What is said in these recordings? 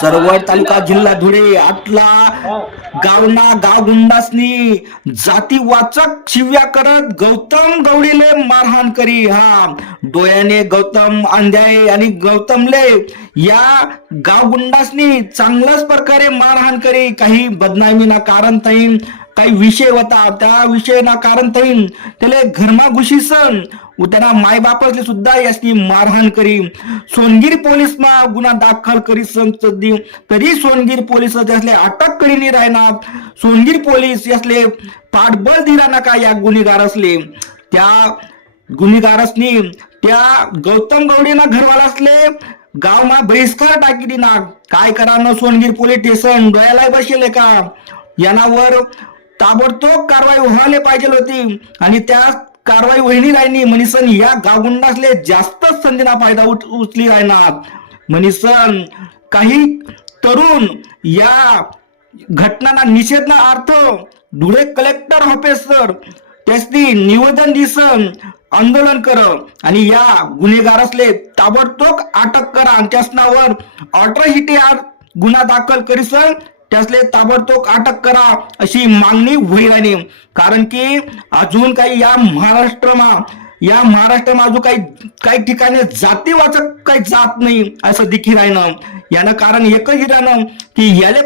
सरवड तालुका जिल्हा धुळे आतला गावना गाव गुंडासनी जाती वाचक शिव्या करत गौतम गवडीले मारहाण करी हा. डोळ्याने गौतम अंध्याय आणि गौतमले या गाव गुंडासनी चांगल्याच प्रकारे मारहाण करी. काही बदनामीना कारण थाईन काही विषय होता. त्या विषयना कारण तरी त्याला घरमा घुशीसन व त्यांना माय बापासले सुद्धा याची मारहाण करी. सोनगीर पोलीस मा गुन्हा दाखल करी संसदी तरी सोनगीर पोलीस त्यासले अटक करी नाही राहणार सोनगीर पोलीस यासले पाठबळ दिला नका या गुन्हेगार असले त्या गुन्हेगारसनी त्या गौतम गवडीना घरवाला असले गावमा बहिष्कार टाकी दिना. काय करा सोनगीर पोलीस स्टेशन? डोळ्याला बसेल का यानावर ताबडतोब कारवाई व्हायला पाहिजे होती. आणि त्या कारवाई वहिनी राहिनी म्हणीसन या गावगुंडासले जास्त संधीना फायदा उच- उचली राहणार. म्हणीसन काही तरुण या घटनांना निषेधना अर्थ धुळे कलेक्टर ऑफिसर त्यासनी निवेदन दिसन आंदोलन कर. आणि या गुन्हेगारासले ताबडतोब अटक करा. आणि त्यासनावर अठराशिटी गुन्हा दाखल करीसन त्यासले ताबडतोब अटक करा अशी मागणी होईल कारण की अजून काही या महाराष्ट्रमा या महाराष्ट्रमा अजून काही काही ठिकाणी जातीवाचक काही जात नाही असं देखील राहणं यानं कारण एकच राहणं की याले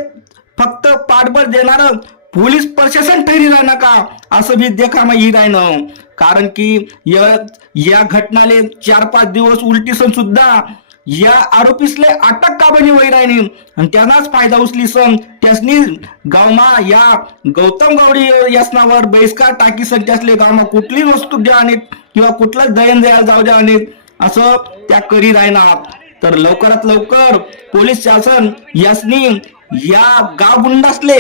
फक्त पाठबळ देणार पोलीस प्रशासन ठरली राहणार का असं बी देखामा ही राहणं कारण की या या घटनाले चार पाच दिवस उलटी सण सुद्धा या आरोपीसले अटक का बनी वै राहिनी आणि त्यांनाच फायदा उचली सन त्यासनी गावमा या गौतम गवडी यासनावर बहिष्कार टाकी सन त्यासले गावमा कुठली वस्तू द्या आणि किंवा कुठलाच दयन द्यायला जाऊ द्या आणि असं त्या करी राहणार तर लवकरात लवकर पोलीस शासन यासनी या गाव गुंडासले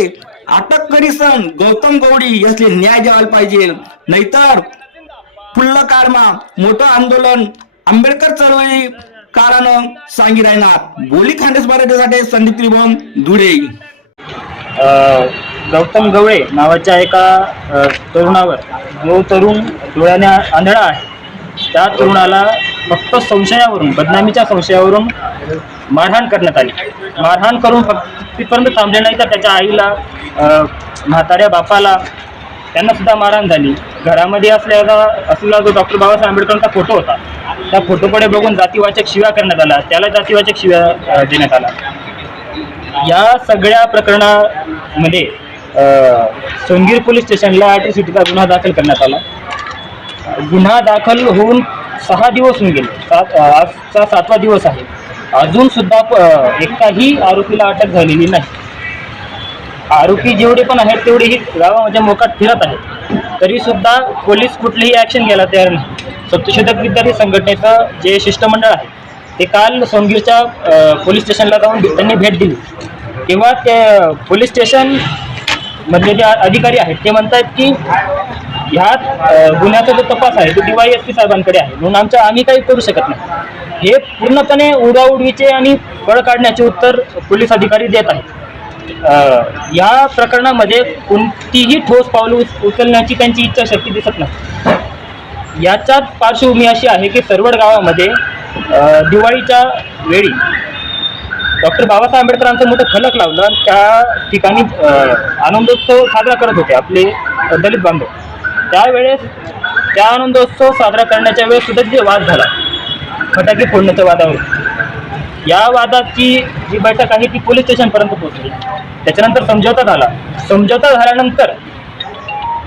अटक करीसन गौतम गौडी यासले न्याय द्यायला पाहिजे. नाहीतर फुल्ल कारमा मोठं आंदोलन आंबेडकर चळवळी कारण सांगी राहणार बोली खांडेस मराठीसाठी संदीप त्रिभुवन धुळे. गौतम गवळे नावाच्या एका तरुणावर जो तरुण डोळ्याने आंधळा आहे. त्या तरुणाला फक्त संशयावरून बदनामीच्या संशयावरून मारहाण करण्यात आली. मारहाण करून फक्त तिथपर्यंत थांबले नाही तर त्याच्या आईला म्हाताऱ्या बापाला त्यांना सुद्धा मारहाण झाली. घरामध्ये असलेला असलेला जो डॉक्टर बाबासाहेब आंबेडकरांचा फोटो होता त्या फोटोकडे बघून जातीवाचक शिव्या करण्यात आला. त्याला जातीवाचक शिव्या देण्यात आला. या सगळ्या प्रकरणामध्ये सोनगीर पोलीस स्टेशनला अॅट्रॉसिटीचा गुन्हा दाखल करण्यात आला. गुन्हा दाखल होऊन सहा दिवस होऊन गेले. सात आजचा सातवा दिवस आहे. अजून सुद्धा एकाही आरोपीला अटक झालेली नाही. आरोपी जेवढे पण आहेत तेवढे ही गावामध्ये मोकाट फिरत आहेत. तरी सुद्धा पोलीस कुठलीही ॲक्शन घ्यायला तयार नाही. सत्यशोधक विद्यार्थी संघटनेचं जे शिष्टमंडळ आहे ते काल सोनगीरच्या पोलीस स्टेशनला जाऊन त्यांनी भेट दिली. तेव्हा ते पोलीस स्टेशन मधले जे अधिकारी आहेत ते म्हणतात की ह्या गुन्ह्याचा जो तपास आहे तो डी वाय एस पी साहेबांकडे आहे. म्हणून आमच्या आम्ही काही करू शकत नाही. हे पूर्णपणे उडाउडवीचे आणि पळ काढण्याचे उत्तर पोलीस अधिकारी देत आहेत. या प्रकरणामध्ये कोणतीही ठोस पावलं उच उचलण्याची त्यांची इच्छाशक्ती दिसत नाही. याच्यात पार्श्वभूमी अशी आहे की सरवड गावामध्ये दिवाळीच्या वेळी डॉक्टर बाबासाहेब आंबेडकरांचं मोठं फलक लावलं आणि त्या ठिकाणी आनंदोत्सव साजरा करत होते आपले दलित बांधव. त्यावेळेस त्या आनंदोत्सव साजरा करण्याच्या वेळेस सुद्धा जे वाद झाला. फटाके फोडण्याच्या वादावर. या वादाची जी बैठक आहे ती पोलीस स्टेशनपर्यंत पोहोचली. त्याच्यानंतर समझौता झाला. समझौता झाल्यानंतर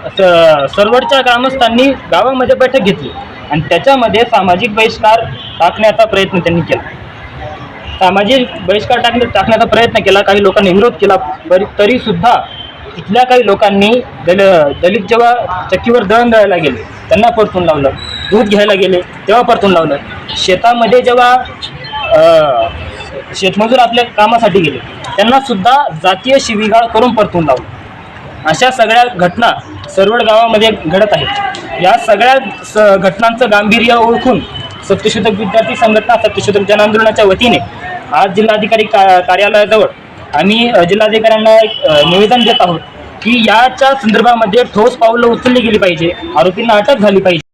स- सरवडच्या ग्रामस्थांनी गावामध्ये बैठक घेतली आणि त्याच्यामध्ये सामाजिक बहिष्कार टाकण्याचा प्रयत्न त्यांनी केला. सामाजिक बहिष्कार टाकण्या टाकण्याचा प्रयत्न केला काही लोकांनी विरोध केला बरी तरी सुद्धा इथल्या काही लोकांनी दल दलित जेव्हा चक्कीवर दळण दळायला गेले त्यांना परतून लावलं दूध घ्यायला गेले तेव्हा परतून लावलं. शेतामध्ये जेव्हा शेतमजूर आपल्या कामासाठी गेले. त्यांना सुद्धा जातीय शिवीगाळ करून परतून लावलं. अशा सगळ्या घटना सरवड गावामध्ये घडत आहेत. या सगळ्या स घटनांचं गांभीर्य ओळखून सत्यशोधक विद्यार्थी संघटना सत्यशोधक जनआंदोलनाच्या वतीने आज जिल्हाधिकारी का कार्यालयाजवळ आम्ही जिल्हाधिकाऱ्यांना एक निवेदन देत आहोत की याच्या संदर्भामध्ये ठोस पावलं उचलली गेली पाहिजे. आरोपींना अटक झाली पाहिजे.